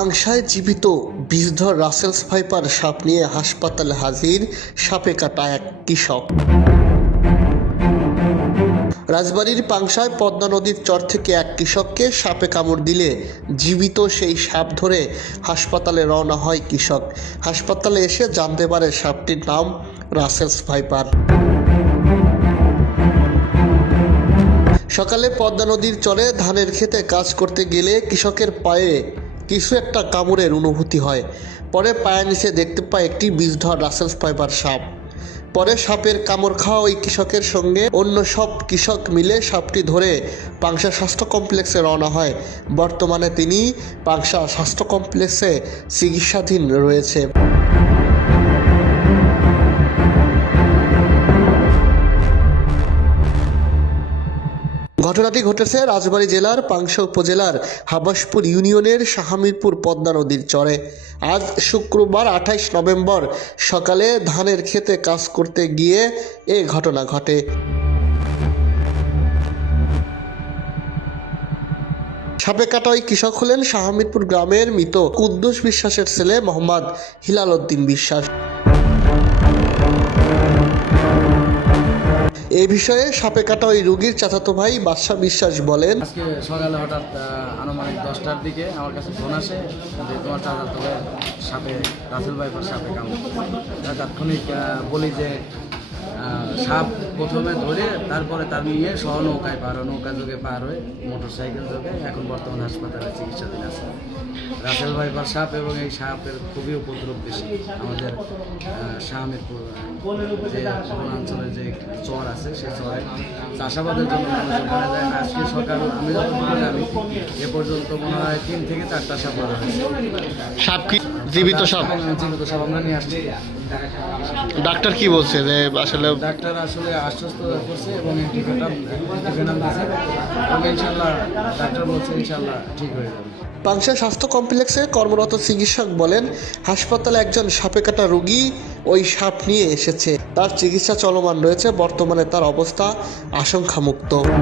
পাংশায় জীবিত বিষধর Russell's viper সাপ নিয়ে হাসপাতালে হাজির সাপে কাটা এক কৃষক। রাজবাড়ির পাংশায় পদ্মা নদীর চর থেকে এক কৃষককে সাপে কামড় দিলে জীবিত সেই সাপ ধরে হাসপাতালে রওনা হয় কৃষক। হাসপাতালে এসে জানতে পারে সাপটির নাম রাসেলস ভাইপার। সকালে পদ্মা নদীর চরে ধানের খেতে কাজ করতে গেলে কৃষকের পায়ে কিছু একটা কামড়ের অনুভূতি হয়। পরে পায়ের নিচে দেখতে পায় একটি বিষধর রাসেলস ফাইবার সাপ। পরে সাপের কামড় খাওয়া ওই কৃষকের সঙ্গে অন্য সব কৃষক মিলে সাপটি ধরে পাংশা স্বাস্থ্য কমপ্লেক্সে রওনা হয়। বর্তমানে তিনি পাংশা স্বাস্থ্য কমপ্লেক্সে চিকিৎসাধীন রয়েছে। ঘটনাটি ঘটেছে রাজবাড়ী জেলার পাংশা উপজেলার হাবাসপুর ইউনিয়নের শাহামিরপুর পদ্মা নদীর চরে। আজ শুক্রবার আঠাইশ নভেম্বর সকালে ধানের ক্ষেতে কাজ করতে গিয়ে এ ঘটনা ঘটে। সাপে কাটা ওই কৃষক হলেন শাহামিরপুর গ্রামের মৃত কুদ্দুস বিশ্বাসের ছেলে মোহাম্মদ হিলাল উদ্দিন বিশ্বাস। এই বিষয়ে সাপে কাটা ওই রুগীর চাচাতো ভাই বাদশা বিশ্বাস বলেন। আজকে সকালে হঠাৎ আনুমানিক দশটার দিকে আমার কাছে ফোন আসে যে তোমার চাচা ভাই সাপে, রাসেল ভাই সাপে কামড় তাৎক্ষণিক বলি যে সাপ প্রথমে ধরে তারপরে তার নিয়ে সহ নৌকায় পার হয় নৌকা যোগে পার হয়ে মোটর সাইকেল যোগে এখন বর্তমান হাসপাতালে চিকিৎসাধীন আছে। রাসেল ভাইপার সাপ এবং এই সাপের খুবই উপদ্রব বেশি। আমাদের আহ, যে বনাঞ্চলের যে চর আছে সেই চরে চাষাবাদের জন্য ওখানে যায়। আজকে সকাল আমি যতটুকু জানি এ পর্যন্ত মনে হয় তিন থেকে চারটা সাপ মারা হয়েছে। সাপ জীবিত সাপ? জীবিত সাপ আমরা নিয়ে আসছি। ডাক্তার কি বলছে যে আসলে ডাক্তার আসলে আশ্বস্ত করছে এবং ইনশাল্লাহ ডাক্তার বলছে ইনশাল্লাহ ঠিক হয়ে যাবে। পাংশা স্বাস্থ্য কমপ্লেক্সে কর্মরত চিকিৎসক বলেন হাসপাতালে একজন সাপে কাটা রোগী ওই সাপ নিয়ে এসেছে। তার চিকিৎসা চলমান রয়েছে বর্তমানে তার অবস্থা আশঙ্কামুক্ত। মুক্ত